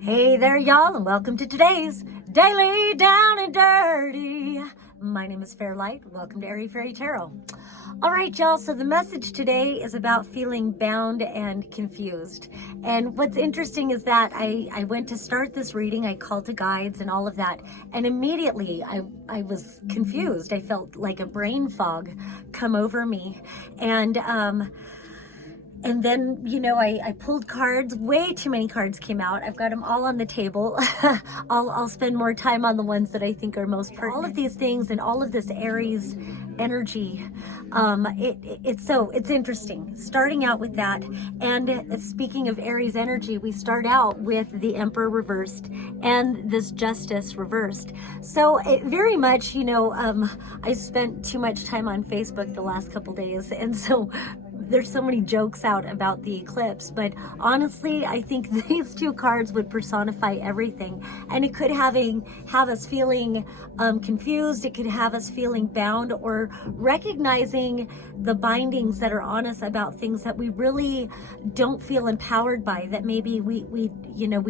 Hey there, y'all, and welcome to today's Daily Down and Dirty. My name is Fairlight. Welcome to Airy Fairy Tarot. All right, y'all, so the message today is about feeling bound and confused. And what's interesting is that I went to start this reading, I called to guides and all of that, and immediately I was confused. I felt like a brain fog come over me. And then, you know, I pulled cards. Way too many cards came out. I've got them all on the table. I'll spend more time on the ones that I think are most pertinent. All of these things and all of this Aries energy, it's interesting. Starting out with that. And speaking of Aries energy, we start out with the Emperor reversed and this Justice reversed. So it very much, you know, I spent too much time on Facebook the last couple days, and so there's so many jokes out about the eclipse, but honestly, I think these two cards would personify everything. And it could have us feeling confused. It could have us feeling bound, or recognizing the bindings that are on us about things that we really don't feel empowered by, that maybe we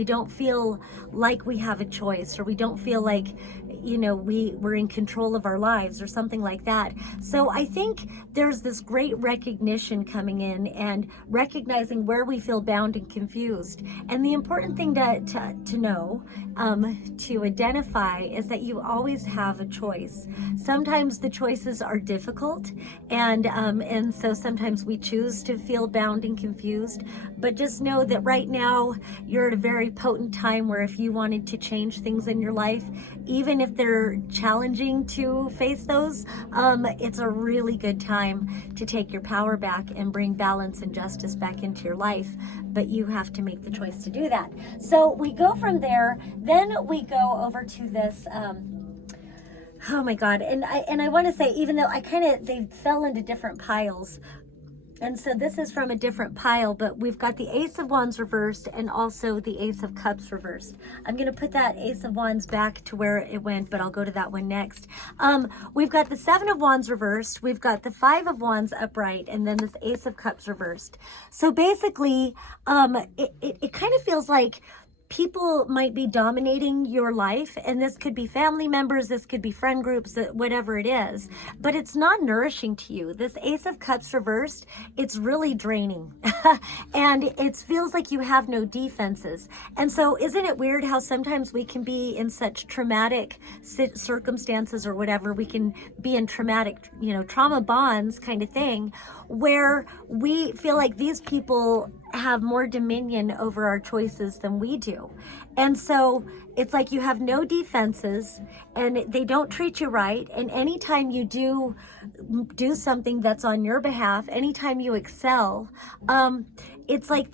don't feel like we have a choice, or we don't feel like, you know, we're in control of our lives or something like that. So I think there's this great recognition coming in, and recognizing where we feel bound and confused. And the important thing to know, to identify, is that you always have a choice. Sometimes the choices are difficult, and so sometimes we choose to feel bound and confused. But just know that right now you're at a very potent time where if you wanted to change things in your life, even if they're challenging to face those, it's a really good time to take your power back and bring balance and justice back into your life. But you have to make the choice to do that. So we go from there, then we go over to this, oh my God. And I want to say, even though they fell into different piles, and so this is from a different pile, but we've got the Ace of Wands reversed and also the Ace of Cups reversed. I'm going to put that Ace of Wands back to where it went, but I'll go to that one next. We've got the Seven of Wands reversed. We've got the Five of Wands upright, and then this Ace of Cups reversed. So basically, it kind of feels like people might be dominating your life, and this could be family members, this could be friend groups, whatever it is, but it's not nourishing to you. This Ace of Cups reversed, it's really draining and it feels like you have no defenses. And so isn't it weird how sometimes we can be in such traumatic circumstances, or whatever, we can be in traumatic, you know, trauma bonds kind of thing, where we feel like these people have more dominion over our choices than we do. And so it's like you have no defenses, and they don't treat you right. And anytime you do something that's on your behalf, anytime you excel, it's like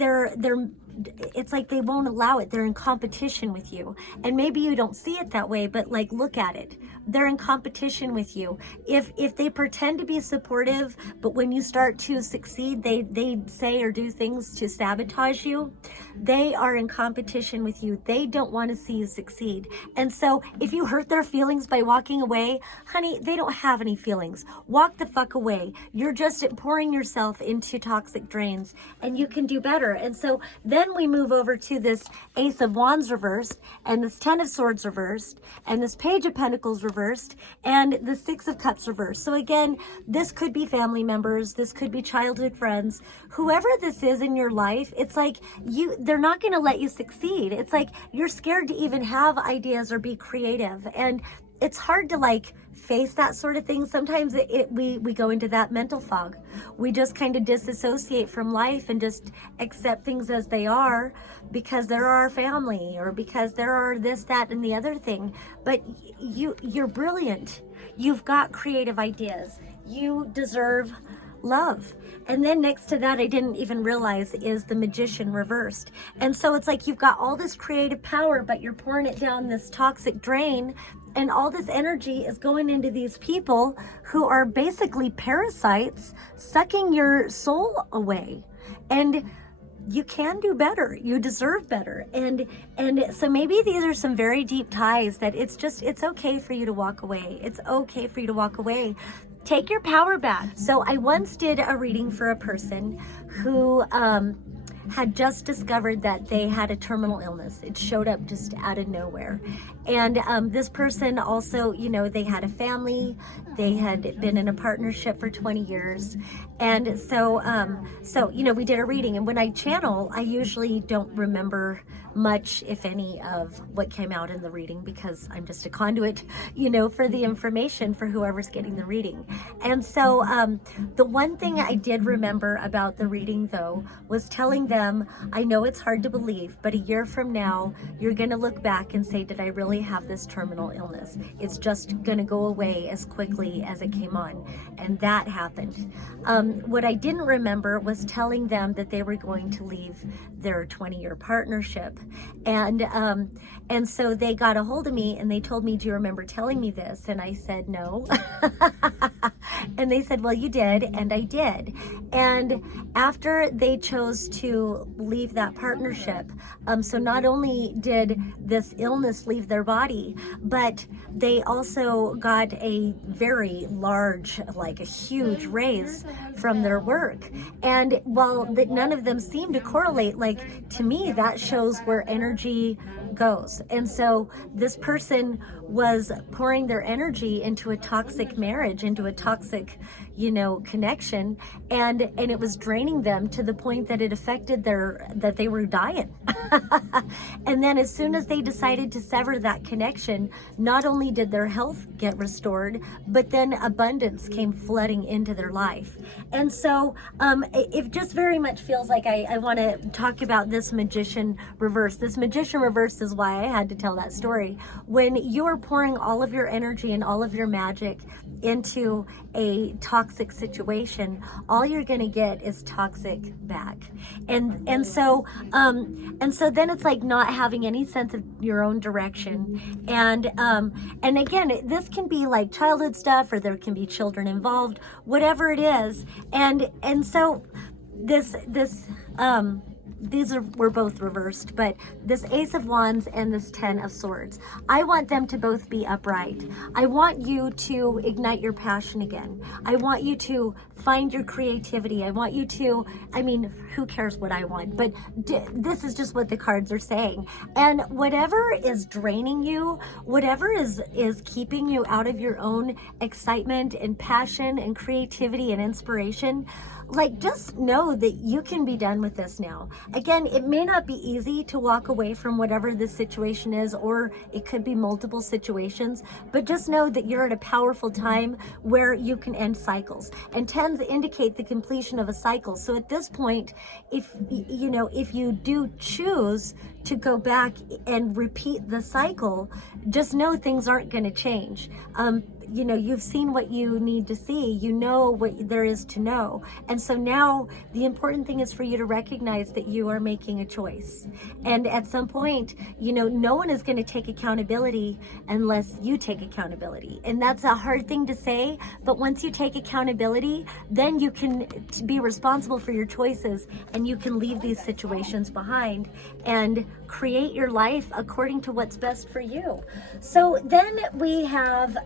it's like they won't allow it. They're in competition with you. And maybe you don't see it that way, but like, look at it. They're in competition with you. If they pretend to be supportive, but when you start to succeed, they say or do things to sabotage you, they are in competition with you. They don't want to see you succeed. And so if you hurt their feelings by walking away, honey, they don't have any feelings. Walk the fuck away. You're just pouring yourself into toxic drains, and you can do better. And so then we move over to this Ace of Wands reversed, and this Ten of Swords reversed, and this Page of Pentacles reversed, and the Six of Cups reversed. So again, this could be family members, this could be childhood friends, whoever this is in your life. It's like they're not going to let you succeed. It's like you're scared to even have ideas or be creative, and it's hard to like face that sort of thing. Sometimes we go into that mental fog. We just kind of disassociate from life and just accept things as they are, because they're our family, or because there are this, that, and the other thing. But you're brilliant. You've got creative ideas. You deserve love. And then next to that, I didn't even realize, is the Magician reversed. And so it's like you've got all this creative power, but you're pouring it down this toxic drain, and all this energy is going into these people who are basically parasites, sucking your soul away. And you can do better. You deserve better. And so maybe these are some very deep ties that it's okay for you to walk away. It's okay for you to walk away. Take your power back. So I once did a reading for a person who had just discovered that they had a terminal illness. It showed up just out of nowhere. And this person also, you know, they had a family, they had been in a partnership for 20 years. And so, you know, we did a reading, and when I channel, I usually don't remember much, if any, of what came out in the reading, because I'm just a conduit, you know, for the information for whoever's getting the reading. And so the one thing I did remember about the reading, though, was telling them, I know it's hard to believe, but a year from now, you're going to look back and say, did I really have this terminal illness? It's just going to go away as quickly as it came on. And that happened. What I didn't remember was telling them that they were going to leave their 20-year partnership. And so they got a hold of me and they told me, do you remember telling me this? And I said, no. And they said, well, you did. And I did. And after they chose to leave that partnership, so not only did this illness leave their body, but they also got a very large, like a huge raise from their work. And while none of them seem to correlate, like, to me, that shows where energy goes. And so this person was pouring their energy into a toxic marriage, into a toxic, you know, connection, and it was draining them to the point that it affected that they were dying. And then as soon as they decided to sever that connection, not only did their health get restored, but then abundance came flooding into their life. And so it just very much feels like I want to talk about this magician reverse. This magician reverse is why I had to tell that story. When you are pouring all of your energy and all of your magic into a toxic situation, all you're going to get is toxic back. And so then it's like not having any sense of your own direction. And again, this can be like childhood stuff, or there can be children involved, whatever it is. And so were both reversed, but this Ace of Wands and this 10 of Swords, I want them to both be upright. I want you to ignite your passion again. I want you to find your creativity. I want you to, I mean, who cares what I want, but this is just what the cards are saying. And whatever is draining you, whatever is keeping you out of your own excitement and passion and creativity and inspiration, like, just know that you can be done with this now. Again, it may not be easy to walk away from whatever this situation is, or it could be multiple situations, but just know that you're at a powerful time where you can end cycles. And tens indicate the completion of a cycle. So at this point, if you do choose to go back and repeat the cycle, just know things aren't going to change. You've seen what you need to see, you know what there is to know. And so now the important thing is for you to recognize that you are making a choice. And at some point, no one is going to take accountability unless you take accountability. And that's a hard thing to say, but once you take accountability, then you can be responsible for your choices, and you can leave these situations behind and create your life according to what's best for you. So then we have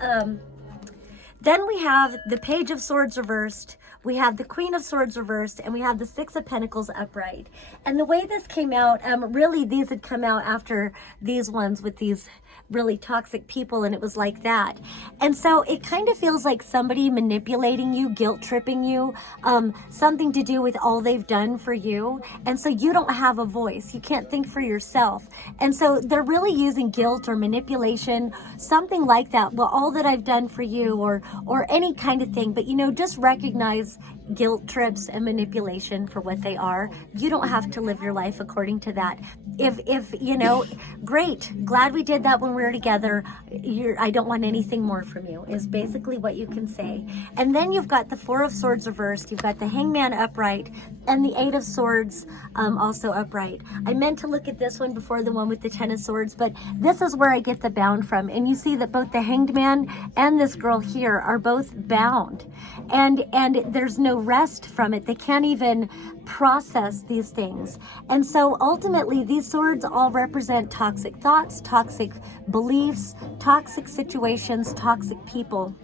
the Page of Swords reversed, we have the Queen of Swords reversed, and we have the Six of Pentacles upright. And the way this came out, really these had come out after these ones with these really toxic people, and it was like that. And so it kind of feels like somebody manipulating you, guilt tripping you, something to do with all they've done for you. And so you don't have a voice. You can't think for yourself. And so they're really using guilt or manipulation, something like that. Well, all that I've done for you, or any kind of thing. But just recognize guilt trips and manipulation for what they are. You don't have to live your life according to that. If great, glad we did that when we were together. I don't want anything more from you, is basically what you can say. And then you've got the Four of Swords reversed, you've got the Hangman upright, and the Eight of Swords also upright. I meant to look at this one before the one with the Ten of Swords, but this is where I get the bound from. And you see that both the Hanged Man and this girl here are both bound, and there's no rest from it. They can't even process these things. And so ultimately these swords all represent toxic thoughts, toxic beliefs, toxic situations, toxic people.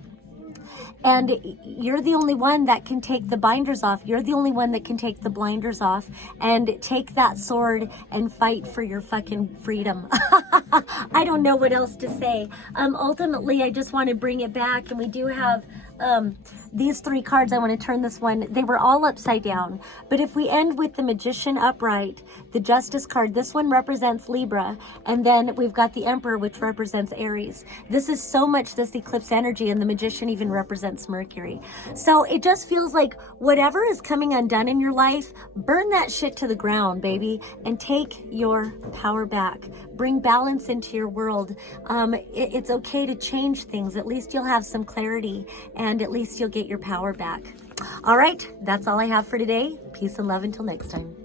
And you're the only one that can take the binders off. You're the only one that can take the blinders off and take that sword and fight for your fucking freedom. I don't know what else to say. Ultimately, I just want to bring it back, and we do have these 3 cards. I want to turn this one. They were all upside down. But if we end with the Magician upright, the Justice card, this one represents Libra. And then we've got the Emperor, which represents Aries. This is so much this eclipse energy, and the Magician even represents Mercury. So it just feels like whatever is coming undone in your life, burn that shit to the ground, baby, and take your power back. Bring balance into your world. It's okay to change things. At least you'll have some clarity, and at least you'll get your power back. All right, that's all I have for today. Peace and love until next time.